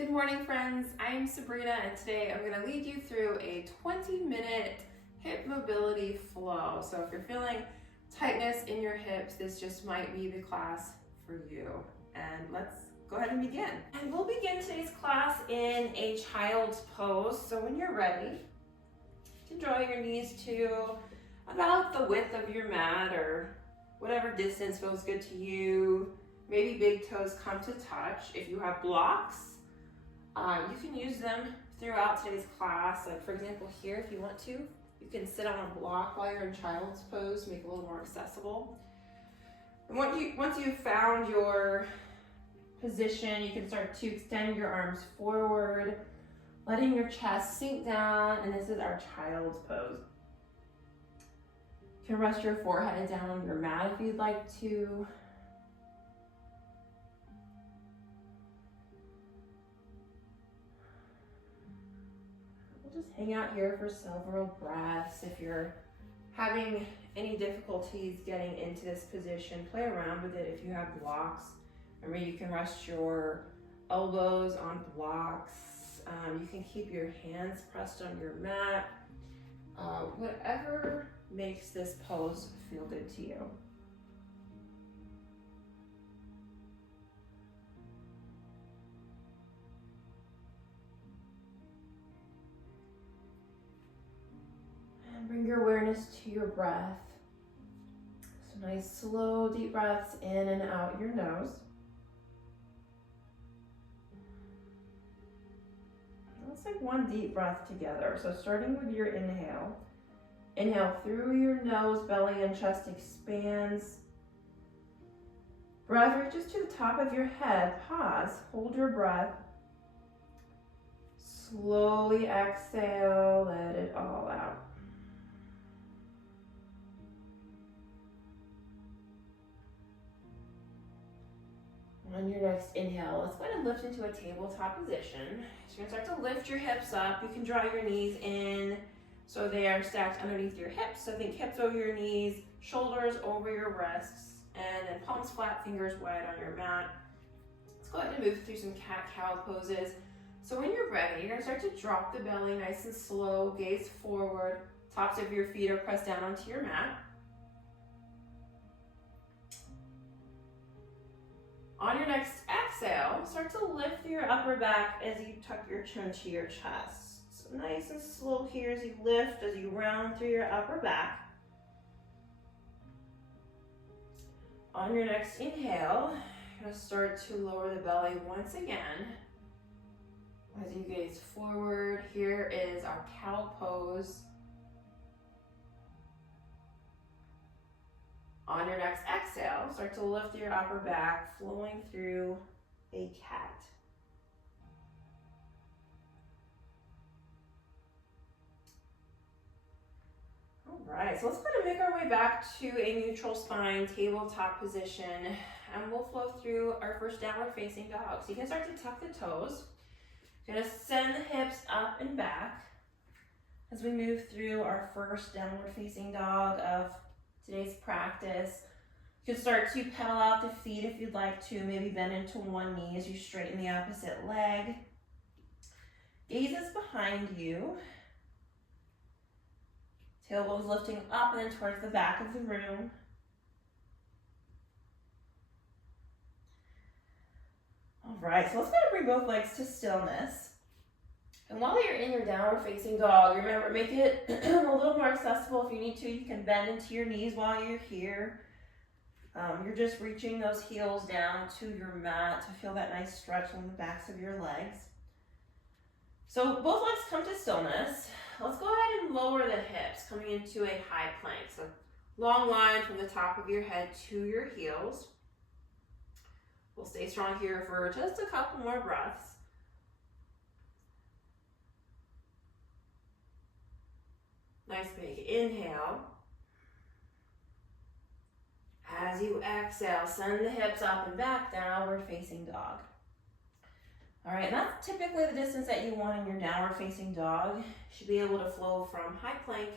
Good morning, friends. I'm Sabrina, and today I'm going to lead you through a 20-minute hip mobility flow. So if you're feeling tightness in your hips, this just might be the class for you. And let's go ahead and begin. And we'll begin today's class in a child's pose. So when you're ready, you can draw your knees to about the width of your mat or whatever distance feels good to you. Maybe big toes come to touch. If you have blocks, you can use them throughout today's class. Like for example here, if you want to, you can sit on a block while you're in child's pose to make it a little more accessible. And once you've found your position, you can start to extend your arms forward, letting your chest sink down, and this is our child's pose. You can rest your forehead down on your mat if you'd like to. Just hang out here for several breaths. If you're having any difficulties getting into this position, play around with it if you have blocks. Remember, you can rest your elbows on blocks. You can keep your hands pressed on your mat. Whatever makes this pose feel good to you. Bring your awareness to your breath. So nice, slow, deep breaths in and out your nose. Let's take one deep breath together. So starting with your inhale. Inhale through your nose, belly and chest expands. Breath reaches to the top of your head. Pause, hold your breath. Slowly exhale, let it all out. On your next inhale, let's go ahead and lift into a tabletop position. So you're gonna start to lift your hips up. You can draw your knees in so they are stacked underneath your hips. So think hips over your knees, shoulders over your wrists, and then palms flat, fingers wide on your mat. Let's go ahead and move through some cat-cow poses. So when you're ready, you're gonna start to drop the belly nice and slow, gaze forward. Tops of your feet are pressed down onto your mat. On your next exhale, start to lift your upper back as you tuck your chin to your chest. So nice and slow here as you lift, as you round through your upper back. On your next inhale, you're going to start to lower the belly once again. As you gaze forward, here is our cow pose. On your next exhale, start to lift your upper back, flowing through a cat. All right, so let's go ahead and make our way back to a neutral spine tabletop position, and we'll flow through our first downward facing dog. So you can start to tuck the toes. You're gonna send the hips up and back as we move through our first downward facing dog of today's practice. You can start to pedal out the feet if you'd like to, maybe bend into one knee as you straighten the opposite leg. Gaze is behind you. Tailbones lifting up and then towards the back of the room. All right, so let's go ahead and bring both legs to stillness. And while you're in your downward facing dog, remember, make it a little more accessible. If you need to, you can bend into your knees while you're here. You're just reaching those heels down to your mat to feel that nice stretch on the backs of your legs. So both legs come to stillness. Let's go ahead and lower the hips, coming into a high plank. So long line from the top of your head to your heels. We'll stay strong here for just a couple more breaths. Nice big inhale. As you exhale, send the hips up and back, downward facing dog. All right, and that's typically the distance that you want in your downward facing dog. You should be able to flow from high plank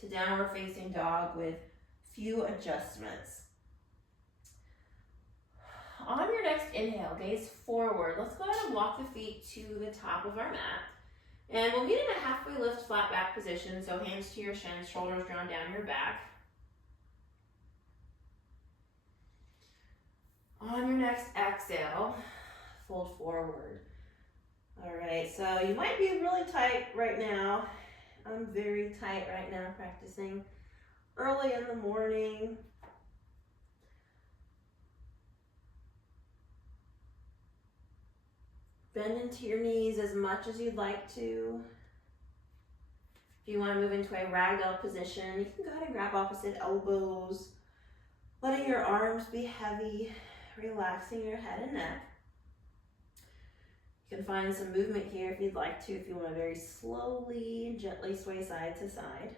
to downward facing dog with few adjustments. On your next inhale, gaze forward. Let's go ahead and walk the feet to the top of our mat. And we'll meet in a halfway lift, flat back position. So hands to your shins, shoulders drawn down your back. On your next exhale, fold forward. All right, so you might be really tight right now. I'm very tight right now, practicing early in the morning. Bend into your knees as much as you'd like to. If you want to move into a ragdoll position, you can go ahead and grab opposite elbows, letting your arms be heavy, relaxing your head and neck. You can find some movement here if you'd like to, if you want to very slowly and gently sway side to side.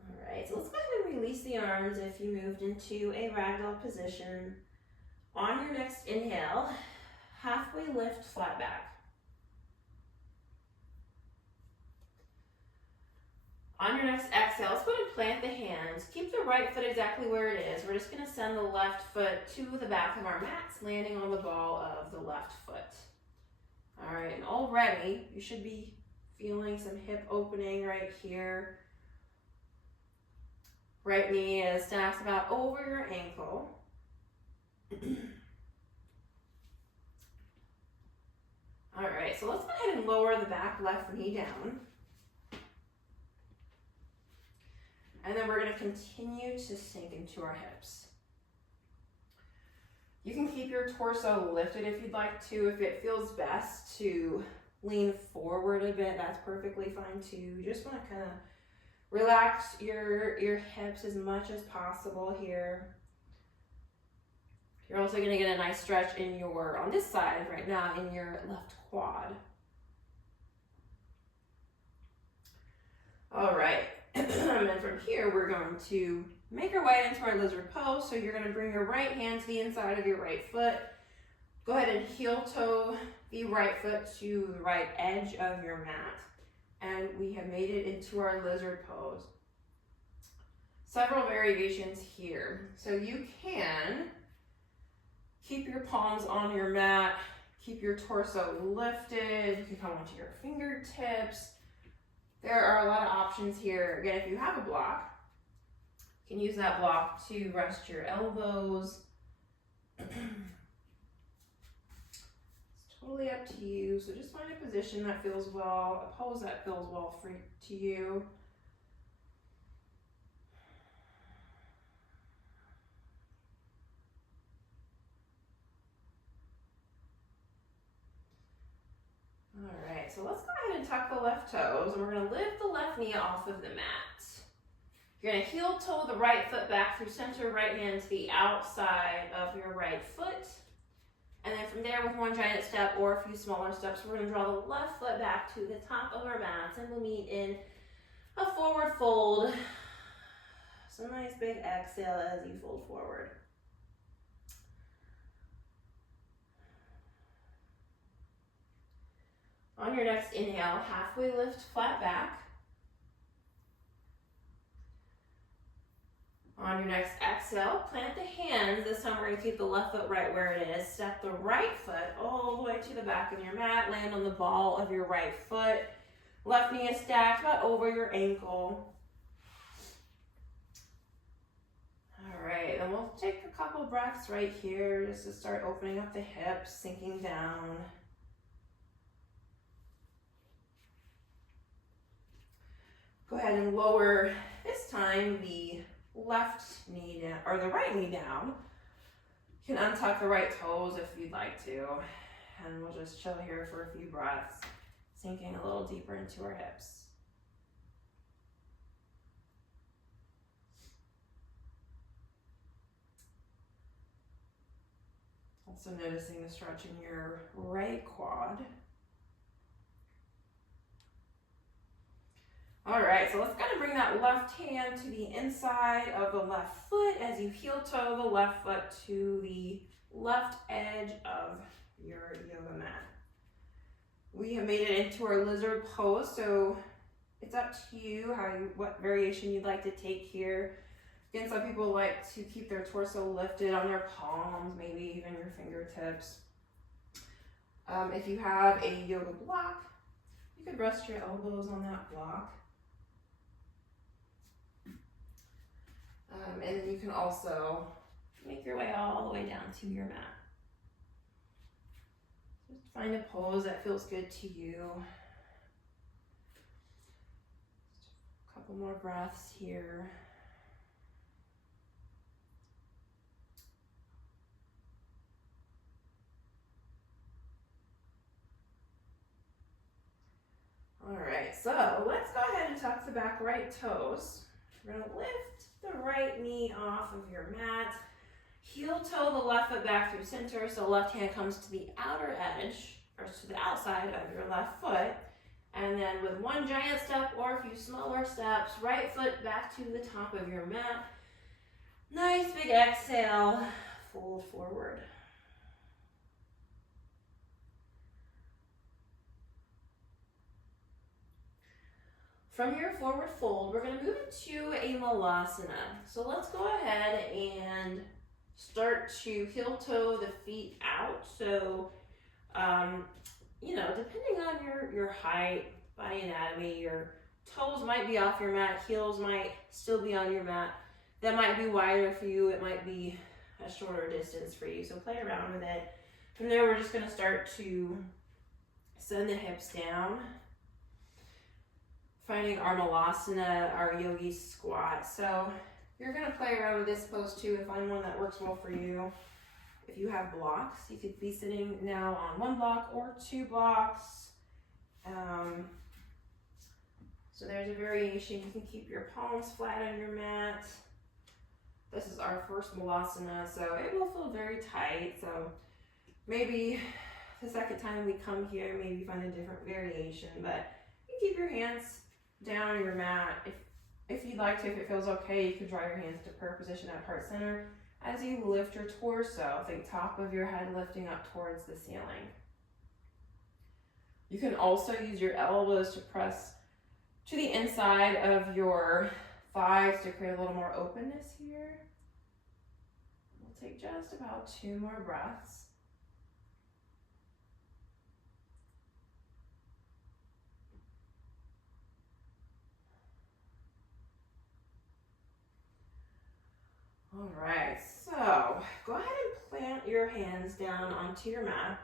All right, so let's go ahead and release the arms if you moved into a ragdoll position. On your next inhale, halfway lift, flat back. On your next exhale, let's go ahead and plant the hands. Keep the right foot exactly where it is. We're just going to send the left foot to the back of our mats, landing on the ball of the left foot. All right, and already you should be feeling some hip opening right here. Right knee is stacked about over your ankle. All right, so let's go ahead and lower the back left knee down. And then we're going to continue to sink into our hips. You can keep your torso lifted if you'd like to. If it feels best to lean forward a bit, that's perfectly fine too. You just want to kind of relax your hips as much as possible here. You're also going to get a nice stretch in your, on this side right now, in your left quad. All right. And then from here, we're going to make our way into our lizard pose. So you're going to bring your right hand to the inside of your right foot. Go ahead and heel toe the right foot to the right edge of your mat. And we have made it into our lizard pose. Several variations here. So you can keep your palms on your mat, keep your torso lifted. You can come onto your fingertips. There are a lot of options here. Again, if you have a block, you can use that block to rest your elbows. It's totally up to you. So just find a position that feels well, a pose that feels well to you. All right, so let's go ahead and tuck the left toes, and we're going to lift the left knee off of the mat. You're going to heel toe the right foot back through center, right hand to the outside of your right foot. And then from there, with one giant step or a few smaller steps, we're going to draw the left foot back to the top of our mats, and we'll meet in a forward fold. So nice big exhale as you fold forward. On your next inhale, halfway lift, flat back. On your next exhale, plant the hands. This time we're going to keep the left foot right where it is. Step the right foot all the way to the back of your mat. Land on the ball of your right foot. Left knee is stacked about over your ankle. All right, then we'll take a couple breaths right here just to start opening up the hips, sinking down. Go ahead and lower, this time, the left knee down, or the right knee down. You can untuck the right toes if you'd like to. And we'll just chill here for a few breaths, sinking a little deeper into our hips. Also noticing the stretch in your right quad. All right, so let's kind of bring that left hand to the inside of the left foot as you heel toe the left foot to the left edge of your yoga mat. We have made it into our lizard pose, so it's up to you what variation you'd like to take here. Again, some people like to keep their torso lifted on their palms, maybe even your fingertips. If you have a yoga block, you could rest your elbows on that block. And then you can also make your way all the way down to your mat. Just find a pose that feels good to you. Just a couple more breaths here. All right, so let's go ahead and tuck the back right toes. We're gonna lift the right knee off of your mat. Heel toe the left foot back through center, so left hand comes to the outer edge, or to the outside of your left foot. And then with one giant step or a few smaller steps, right foot back to the top of your mat. Nice big exhale, fold forward. From your forward fold, we're going to move into a malasana. So let's go ahead and start to heel toe the feet out. So, depending on your height, body anatomy, your toes might be off your mat, heels might still be on your mat. That might be wider for you, it might be a shorter distance for you. So play around with it. From there, we're just going to start to send the hips down. Finding our malasana, our yogi squat. So you're gonna play around with this pose too and find one that works well for you. If you have blocks, you could be sitting now on one block or two blocks. So there's a variation. You can keep your palms flat on your mat. This is our first malasana, so it will feel very tight. So maybe the second time we come here, maybe find a different variation, but you keep your hands down on your mat. If you'd like to, if it feels okay, you can draw your hands to prayer position at heart center as you lift your torso. Think top of your head lifting up towards the ceiling. You can also use your elbows to press to the inside of your thighs to create a little more openness here. We'll take just about 2 more breaths. All right, so go ahead and plant your hands down onto your mat,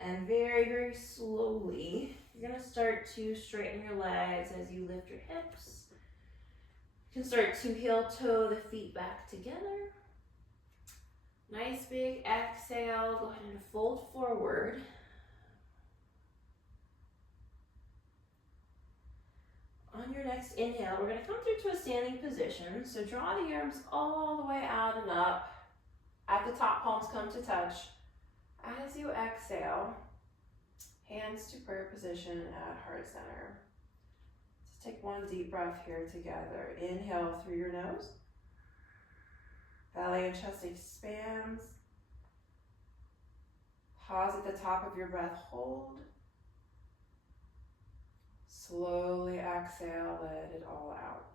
and very, very slowly, you're gonna start to straighten your legs as you lift your hips. You can start to heel toe the feet back together. Nice big exhale, go ahead and fold forward. On your next inhale, we're going to come through to a standing position. So draw the arms all the way out and up. At the top, palms come to touch. As you exhale, hands to prayer position at heart center. Just take one deep breath here together. Inhale through your nose. Belly and chest expands. Pause at the top of your breath, hold. Slowly exhale, let it all out.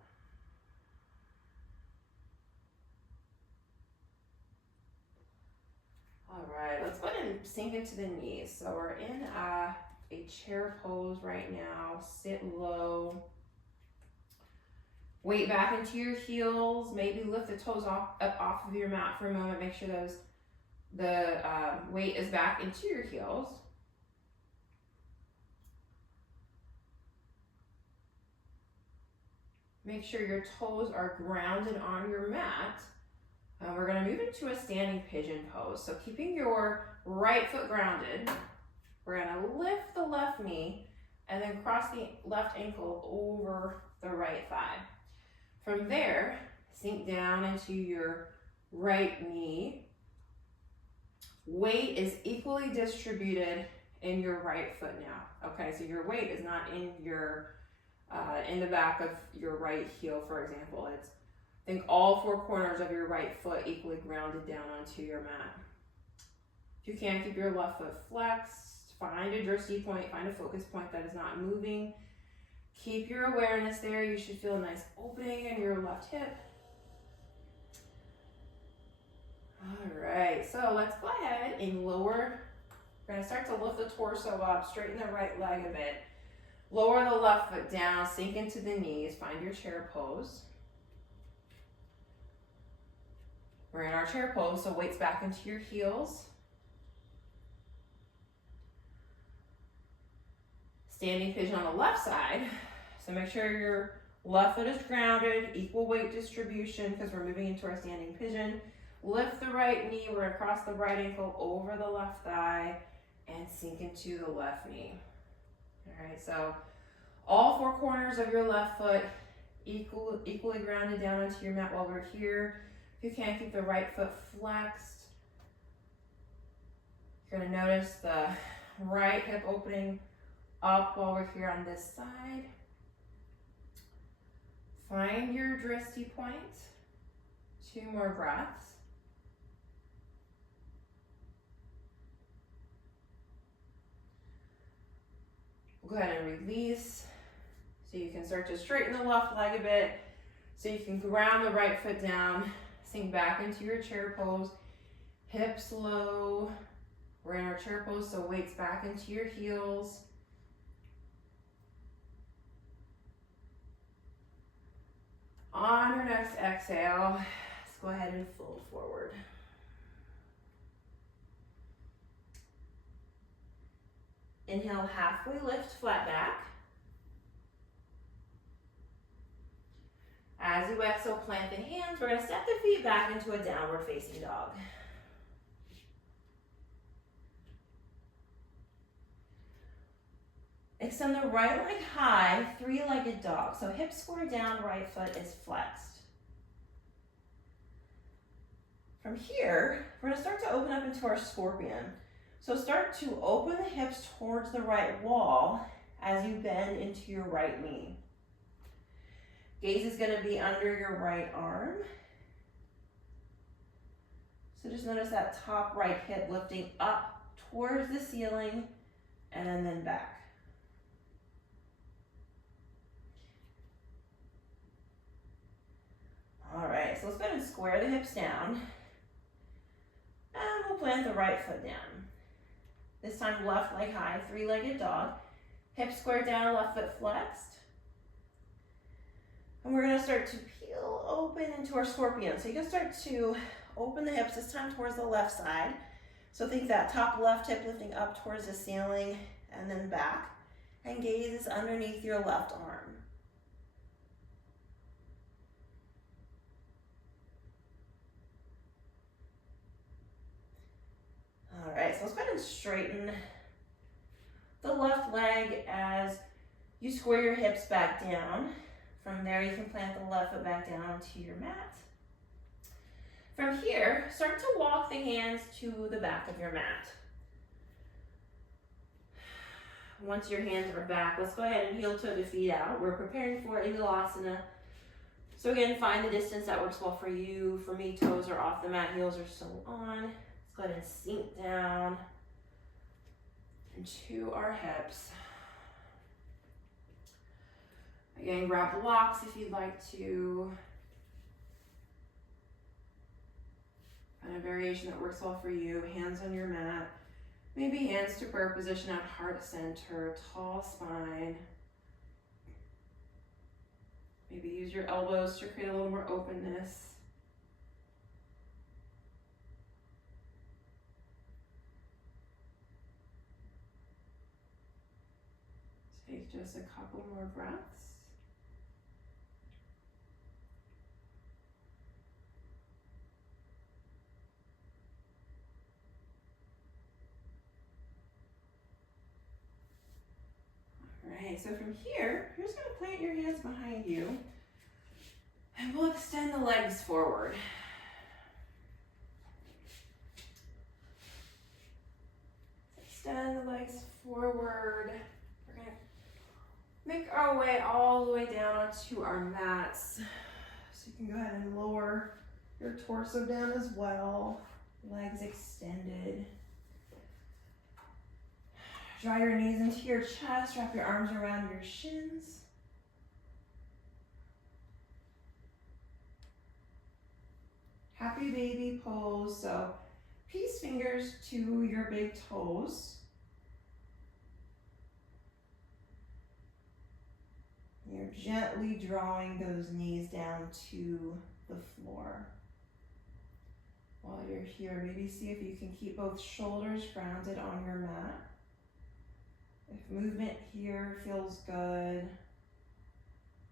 All right, let's go ahead and sink into the knees. So we're in a chair pose right now. Sit low. Weight back into your heels. Maybe lift the toes up off of your mat for a moment. Make sure the weight is back into your heels. Make sure your toes are grounded on your mat. We're going to move into a standing pigeon pose. So keeping your right foot grounded, we're going to lift the left knee and then cross the left ankle over the right thigh. From there, sink down into your right knee. Weight is equally distributed in your right foot now. Okay, so your weight is not in your in the back of your right heel, for example. It's, think all 4 corners of your right foot equally grounded down onto your mat. If you can, keep your left foot flexed, Find a drishti point, find a focus point that is not moving. Keep your awareness there. You should feel a nice opening in your left hip. All right, so let's go ahead and lower. We're gonna start to lift the torso up, straighten the right leg a bit. Lower the left foot down, sink into the knees, find your chair pose. We're in our chair pose, so weights back into your heels. Standing pigeon on the left side. So make sure your left foot is grounded, equal weight distribution because we're moving into our standing pigeon. Lift the right knee, we're gonna cross the right ankle over the left thigh and sink into the left knee. All right, so all four corners of your left foot equally grounded down onto your mat while we're here. If you can, keep the right foot flexed. You're gonna notice the right hip opening up while we're here on this side. Find your drishti point. 2 more breaths. Go ahead and release. So you can start to straighten the left leg a bit. So you can ground the right foot down, sink back into your chair pose. Hips low. We're in our chair pose, so weights back into your heels. On your next exhale, let's go ahead and fold forward. Inhale, halfway lift, flat back. As you exhale, plant the hands. We're gonna step the feet back into a downward facing dog. Extend the right leg high, 3-legged dog. So hips square down, right foot is flexed. From here, we're gonna start to open up into our scorpion. So start to open the hips towards the right wall as you bend into your right knee. Gaze is gonna be under your right arm. So just notice that top right hip lifting up towards the ceiling and then back. All right, so let's go ahead and square the hips down. And we'll plant the right foot down. This time left leg high, 3-legged dog. Hips squared down, left foot flexed. And we're gonna start to peel open into our scorpion. So you can start to open the hips, this time towards the left side. So think that top left hip lifting up towards the ceiling and then back. And gaze is underneath your left arm. All right, so let's go ahead and straighten the left leg as you square your hips back down. From there, you can plant the left foot back down onto your mat. From here, start to walk the hands to the back of your mat. Once your hands are back, let's go ahead and heel toe the feet out. We're preparing for Angulasana. So again, find the distance that works well for you. For me, toes are off the mat, heels are still on. Let's go ahead and sink down into our hips. Again, grab blocks if you'd like to. Find a variation that works well for you. Hands on your mat. Maybe hands to prayer position at heart center, tall spine. Maybe use your elbows to create a little more openness. Take just a couple more breaths. Alright, so from here, you're just going to plant your hands behind you and we'll extend the legs forward. Extend the legs forward. We're going to make our way all the way down onto our mats. So you can go ahead and lower your torso down as well. Legs extended. Draw your knees into your chest, wrap your arms around your shins. Happy baby pose, so peace fingers to your big toes. You're gently drawing those knees down to the floor. While you're here, maybe see if you can keep both shoulders grounded on your mat. If movement here feels good,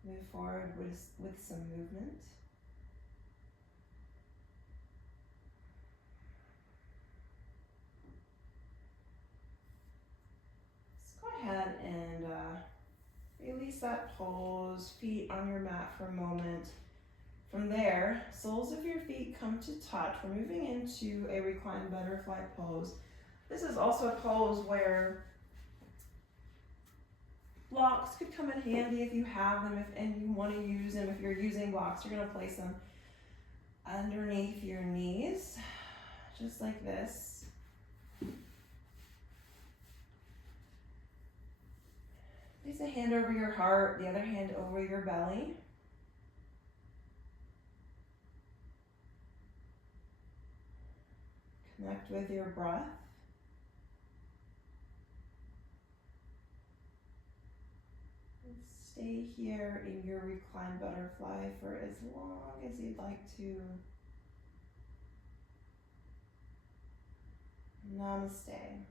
move forward with some movement. Let's go ahead and release that pose, feet on your mat for a moment. From there, soles of your feet come to touch. We're moving into a reclined butterfly pose. This is also a pose where blocks could come in handy if you have them and you want to use them. If you're using blocks, you're going to place them underneath your knees, just like this. Place a hand over your heart, the other hand over your belly. Connect with your breath. And stay here in your reclined butterfly for as long as you'd like to. Namaste.